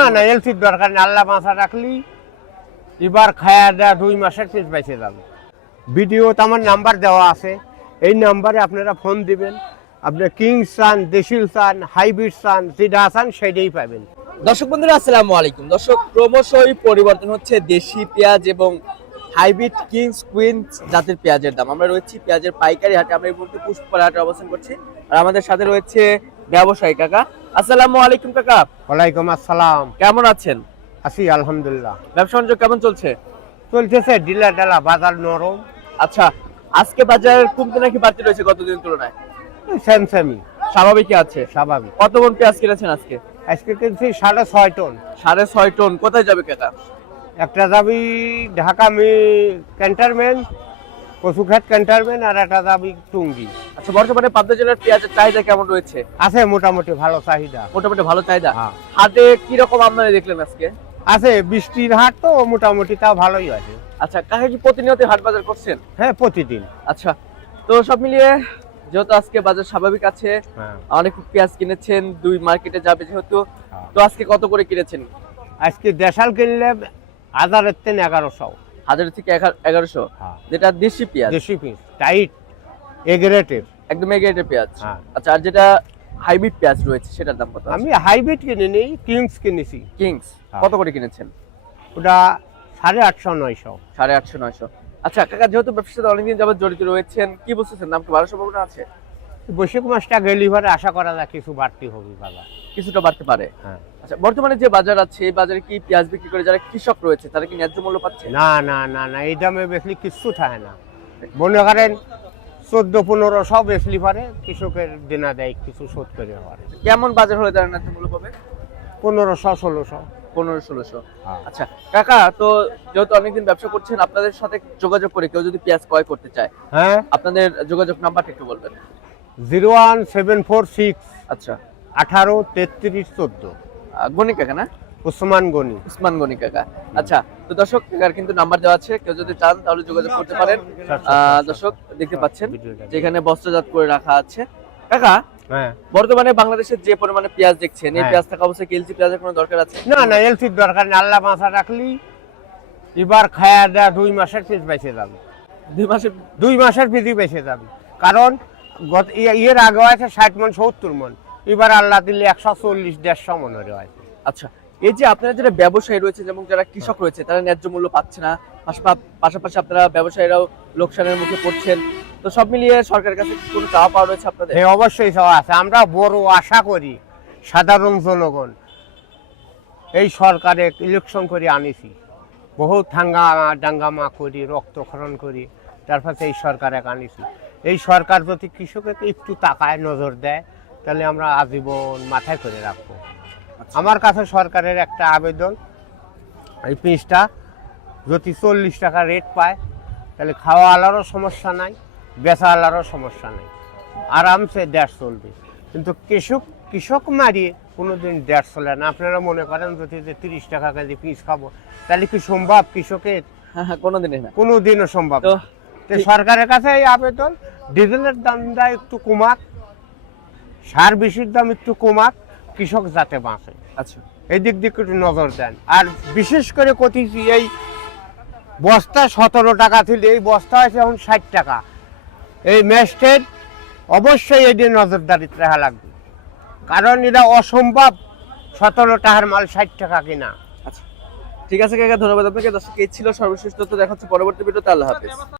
না না এলসির দরকার নেই, আল্লাহ বাঁচা রাখলি এবার খায়া দেয়া 2 মাসের পিস বেঁচে যাবে। ভিডিওতে আমার নাম্বার দেওয়া আছে, এই নাম্বারে আপনারা ফোন দিবেন। আপনি কিংস চান, দেশিল চান, হাইব্রিড চান, যেটা চান সেটাই পাবেন। দর্শক বন্ধুরা আসসালামু আলাইকুম। দর্শক, ক্রমশই পরিবর্তন হচ্ছে দেশি পেঁয়াজ এবং হাইব্রিড কিংস কুইন্স জাতের পেঁয়াজের দাম। আমরা রয়েছি পেঁয়াজের পাইকারি হাটে, আমরা এই মুহূর্তে পুষ্পপাড়া হাটে অবস্থান করছি। আর আমাদের সাথে রয়েছে ব্যবসায়ী কাকা। আসসালামু আলাইকুম কাকা। ওয়ালাইকুম আসসালাম। কেমন আছেন? আছি আলহামদুলিল্লাহ। ব্যবসা বাণিজ্য কেমন চলছে? চলতেছে ডিলা ডালা, বাজার নরম। আচ্ছা, আজকে বাজার কমতে নাকি বাড়তি রয়েছে গতদিন তুলনায়? স্যামসামি স্বাভাবিকই আছে। স্বাভাবিক। কত মন পেঁয়াজ কিনেছেন আজকে? আজকে কিনছি 6.5 টন। 6.5 টন। কোথায় যাবে কাকা? একটা যাবি ঢাকা ক্যান্টনমেন্ট, কচুঘাট ক্যান্টনমেন্ট, আর একটা যাবি টুঙ্গি। আচ্ছা, বর্তমানে পাবনা জেলার পেঁয়াজের চাহিদা কেমন রয়েছে? আছে মোটামুটি ভালো চাহিদা। মোটামুটি ভালো চাহিদা। হ্যাঁ। হাটে কি রকম আমদানি দেখলেন আজকে? আছে, বৃষ্টির হাট তো মোটামুটি তাও ভালোই আছে। আচ্ছা কাকা, কি প্রতিনিয়ত হাট বাজার করছেন? হ্যাঁ, প্রতিদিন। আচ্ছা, তো সব মিলিয়ে যেহেতু আজকে বাজার স্বাভাবিক আছে, হ্যাঁ। অনেক পেঁয়াজ কিনেছেন, 2 মার্কেটে যাবে যেহেতু, হ্যাঁ। তো আজকে কত করে কিনেছেন? আজকে দেশাল কিনলে 1000-এর থেকে 1100। 1000 থেকে 1100। হ্যাঁ। যেটা দেশি পেঁয়াজ, দেশি পিস টাইট এগ্রেটের, একদম এগ্রেডের পেঁয়াজ। হ্যাঁ। আচ্ছা, আর যেটা হাইব্রিড পেঁয়াজ রয়েছে সেটার দাম কত? আমি হাইব্রিড কিনিনি, কিংস কিনেছি। কিংস হ্যাঁ। কত করে কিনেছেন? ওটা 850-900। 850-900। আচ্ছা কাকা, যেহেতু ব্যবসার সাথে অনেকদিন যাবত জড়িত রয়েছেন, কি বুঝতেছেন দাম কি বাড়ার সম্ভাবনা আছে? বৈশাখ মাসটা গেলি পরে আশা করা যায় কিছু বাড়তি হবে বাজার। কিছুটা বাড়তে পারে। হ্যাঁ। আচ্ছা, বর্তমানে যে বাজার আছে এই বাজারে কি পেঁয়াজ বিক্রি করে যারা কৃষক রয়েছে তারা কি ন্যায্য মূল্য পাচ্ছে? না না না না, এই দামে বেশলি কিচ্ছু থাকে না। মনে করেন 1400-1500 বেশলি পারে, কৃষকের দেনা দেয় কিছু শোধ করে পারে। কেমন বাজার হলে তারা ন্যায্য মূল্য পাবে? 1500-1600। 1500-1600। হ্যাঁ। আচ্ছা কাকা, তো যেহেতু অনেকদিন ব্যবসা করছেন, আপনাদের সাথে যোগাযোগ করে কেউ যদি পেঁয়াজ ক্রয় করতে চায়, হ্যাঁ, আপনাদের যোগাযোগ নাম্বারটা একটু বলবেন। 01746 আচ্ছা, 183314। গনি কাকা না? ওসমান গনি। উসমান গনি কাকা। আচ্ছা, তো দর্শক কাকার কিন্তু নাম্বার দেওয়া আছে, কেউ যদি চান তাহলে যোগাযোগ করতে পারেন। দর্শক দেখতে পাচ্ছেন যেখানে বস্ত্রজাত করে রাখা আছে। কাকা, হ্যাঁ। বর্তমানে বাংলাদেশের যে পরিমাণে পেঁয়াজ দেখছেন, এই হ্যাঁ। পেঁয়াজ থাকা অবস্থায় এলসি পেঁয়াজের কোনো দরকার আছে? না না, এলসির দরকার নেই, আল্লাহ বাঁচা রাখলি এবার খায়া দেয়া 2 মাসের পিস বেঁচে যাবে। 2 মাসে 2 মাসের পিসই বেঁচে যাবে। কারণ এর আগে আছে 60 মন 70 মন, এবার আল্লাহ দিলে 140-150 মন হয়ে আছে। আচ্ছা, এই যে আপনারা যারা ব্যবসায়ী রয়েছে এবং যারা কৃষক রয়েছে তারা ন্যায্য মূল্য পাচ্ছে না, পাশাপাশি আপনারা ব্যবসায়ীরাও লোকসানের মুখে পড়ছেন, তো সব মিলিয়ে সরকারের কাছে কি কোনো চাওয়া পাওয়া রয়েছে আপনাদের? হ্যাঁ, অবশ্যই চাওয়া আছে। আমরা বড় আশা করি সাধারণ জনগণ এই সরকারে ইলেকশন করে আনিছি, বহু দাঙ্গামা করি, রক্তক্ষরণ করি, তারপর এই সরকারে আনিছি। এই সরকার যদি কৃষকের একটু তাকায় নজর দেয় তাহলে আমরা আজীবন মাথায় করে রাখবো। আমার কাছে সরকারের একটা আবেদন, এই পিসটা যদি 40 টাকা রেট পায় তাহলে খাওয়া আলারও সমস্যা নাই, বেচা আলারও সমস্যা নাই, আরামসে দেশ চলবে। কিন্তু কৃষক মারিয়ে কোনোদিন দেশ চলে না। আপনারা মনে করেন যদি 30 টাকা কেজি পিস খাবো তাহলে কি সম্ভব কৃষকের? হ্যাঁ, কোনোদিনই না। কোনোদিনও সম্ভব তো না। সরকারের কাছে এই আবেদন, ডিজেলের দামটা একটু কমাক, সার বেশির দাম একটু কমাক, কৃষক যাতে বাঁচে। আচ্ছা, এই দিক দিয়ে একটু নজর দেন। আর বিশেষ করে কতিছি এই বস্তা 17 টাকা ছিল, এই বস্তা হয়েছে এখন 60 টাকা। এই ম্যাস্টেড অবশ্যই এই দিয়ে নজরদারি রাখা লাগবে, কারণ এটা অসম্ভব 17 টাকার মাল 60 টাকা কিনা। আচ্ছা, ঠিক আছে কাকা, ধন্যবাদ আপনাকে। দর্শক, এই ছিল সর্বশেষ তথ্য। দেখা হচ্ছে পরবর্তী ভিডিওতে। আল্লাহ হাফেজ।